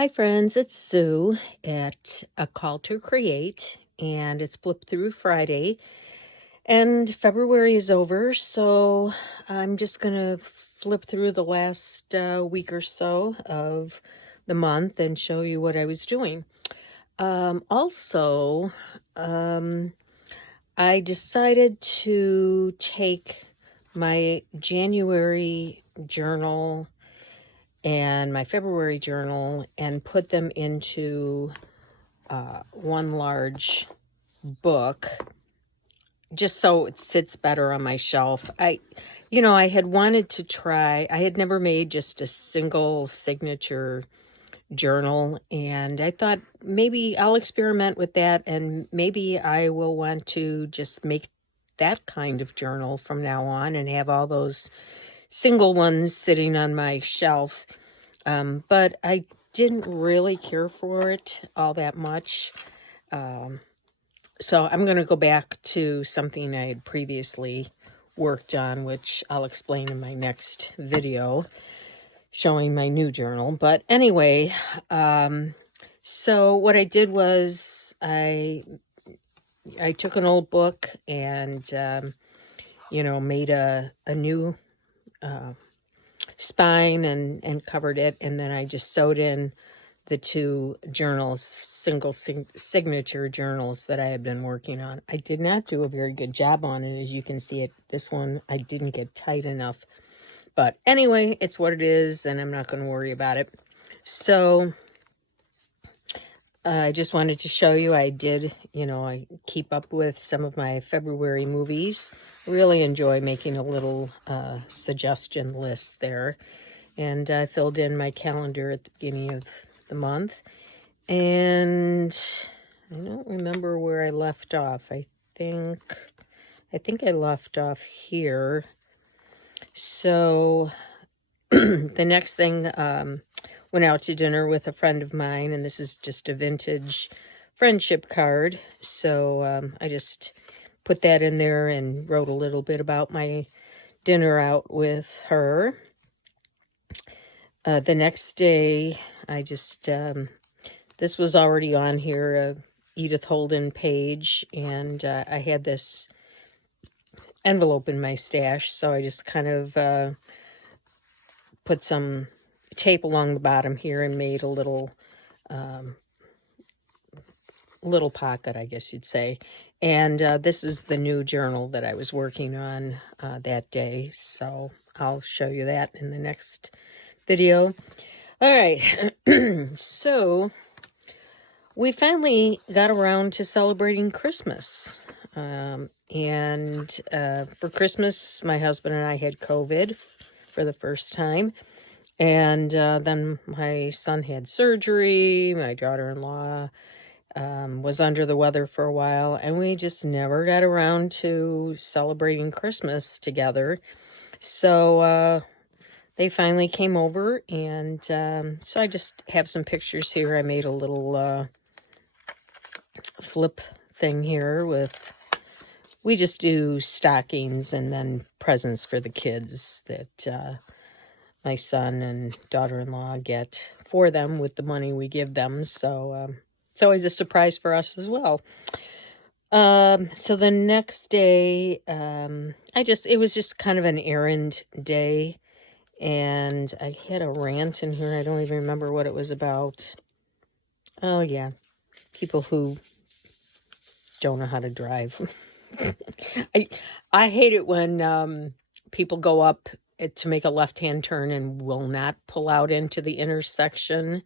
Hi, friends. It's Sue at A Call to Create, and it's Flip Through Friday. And February is over, so I'm just going to flip through the last week or so of the month and show you what I was doing. Also, I decided to take my January journal and my February journal and put them into one large book just so it sits better on my shelf. I had wanted to try, I had never made just a single signature journal, and I thought maybe I'll experiment with that, and maybe I will want to just make that kind of journal from now on and have all those single ones sitting on my shelf. But I didn't really care for it all that much. So I'm going to go back to something I had previously worked on, which I'll explain in my next video showing my new journal. But anyway, so what I did was I took an old book and, made a new spine and covered it. And then I just sewed in the two journals, single signature journals that I had been working on. I did not do a very good job on it. As you can see, this one I didn't get tight enough. But anyway, it's what it is, and I'm not going to worry about it. So I just wanted to show you I did, I keep up with some of my February movies. Really enjoy making a little suggestion list there. And I filled in my calendar at the beginning of the month. And I don't remember where I left off. I think I left off here. So the next thing, went out to dinner with a friend of mine, and this is just a vintage friendship card. So I just put that in there and wrote a little bit about my dinner out with her. The next day, I just, this was already on here, Edith Holden page, and I had this envelope in my stash, so I just kind of put some tape along the bottom here and made a little pocket, I guess you'd say. And this is the new journal that I was working on that day, so I'll show you that in the next video. All right, so we finally got around to celebrating Christmas. And for Christmas, my husband and I had COVID for the first time. And then my son had surgery. My daughter-in-law was under the weather for a while. And we just never got around to celebrating Christmas together. So they finally came over. And so I just have some pictures here. I made a little flip thing here with, we just do stockings and then presents for the kids that my son and daughter-in-law get for them with the money we give them. So it's always a surprise for us as well. So the next day, it was just kind of an errand day, and I had a rant in here. I don't even remember what it was about. Oh yeah, people who don't know how to drive. I hate it when people go up to make a left-hand turn and will not pull out into the intersection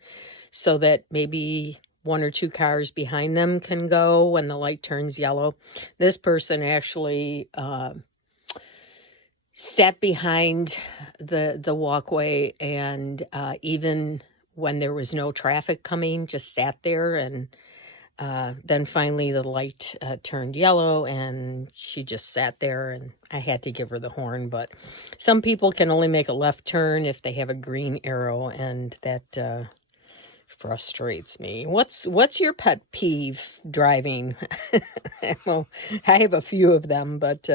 so that maybe one or two cars behind them can go when the light turns yellow. This person actually sat behind the walkway, and even when there was no traffic coming, just sat there. And then finally the light turned yellow, and she just sat there, and I had to give her the horn. But some people can only make a left turn if they have a green arrow, and that frustrates me. What's your pet peeve driving? Well, I have a few of them, but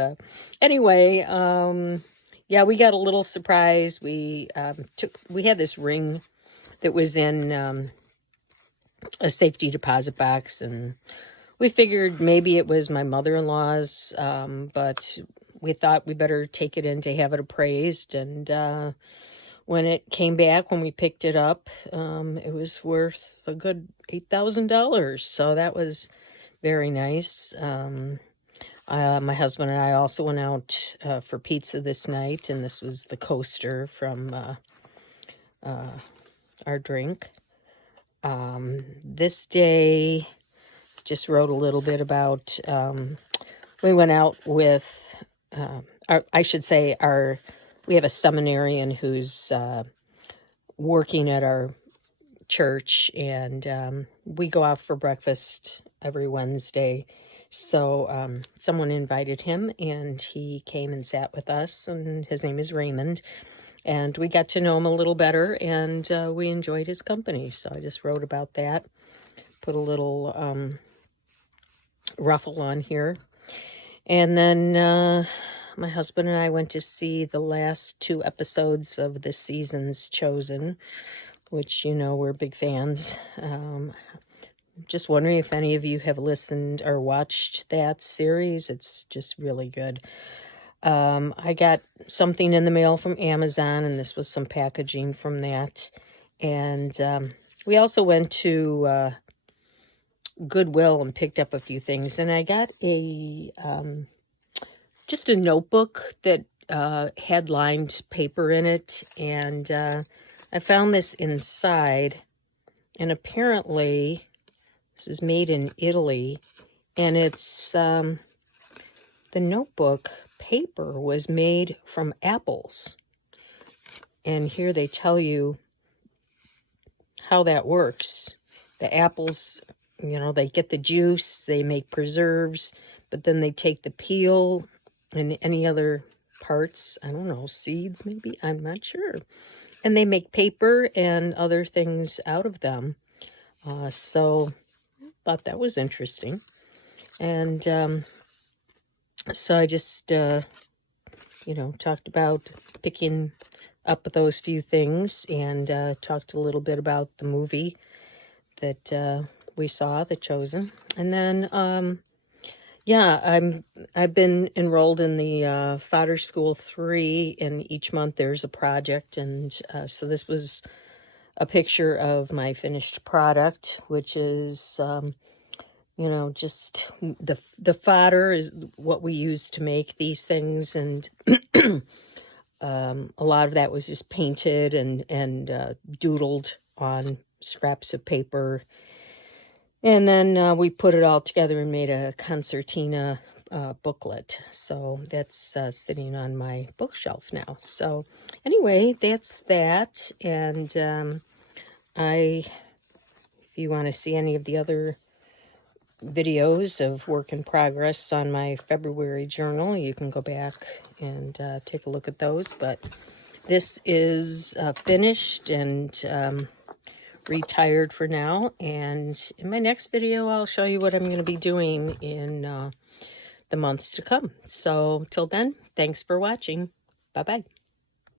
anyway, yeah, we got a little surprise. We had this ring that was in a safety deposit box, and we figured maybe it was my mother-in-law's, but we thought we better take it in to have it appraised. And when it came back, when we picked it up, it was worth a good $8,000. So that was very nice. My husband and I also went out for pizza this night, and this was the coaster from our drink. This day, just wrote a little bit about, we went out with, I should say, we have a seminarian who's working at our church, and we go out for breakfast every Wednesday. So someone invited him, and he came and sat with us, and his name is Raymond. And we got to know him a little better, and we enjoyed his company. So I just wrote about that, put a little ruffle on here. And then my husband and I went to see the last 2 episodes of this season's Chosen, which, you know, we're big fans. Just wondering if any of you have listened or watched that series. It's just really good. I got something in the mail from Amazon, and this was some packaging from that. And we also went to Goodwill and picked up a few things. And I got just a notebook that had lined paper in it. And I found this inside. And apparently, this is made in Italy. And it's the notebook paper was made from apples. And here they tell you how that works. The apples, you know, they get the juice, they make preserves, but then they take the peel and any other parts, I don't know, seeds maybe, I'm not sure. And they make paper and other things out of them. So I thought that was interesting. And so I just, you know, talked about picking up those few things, and talked a little bit about the movie that we saw, The Chosen. And then, yeah, I've been enrolled in the Fodder School 3, and each month there's a project. And so this was a picture of my finished product, which is, you know, just the fodder is what we use to make these things. And a lot of that was just painted and doodled on scraps of paper. And then we put it all together and made a concertina booklet. So that's sitting on my bookshelf now. So anyway, that's that. And if you want to see any of the other videos of work in progress on my February journal, you can go back and take a look at those. But this is finished and retired for now. And in my next video, I'll show you what I'm going to be doing in the months to come. So till then, thanks for watching. Bye-bye.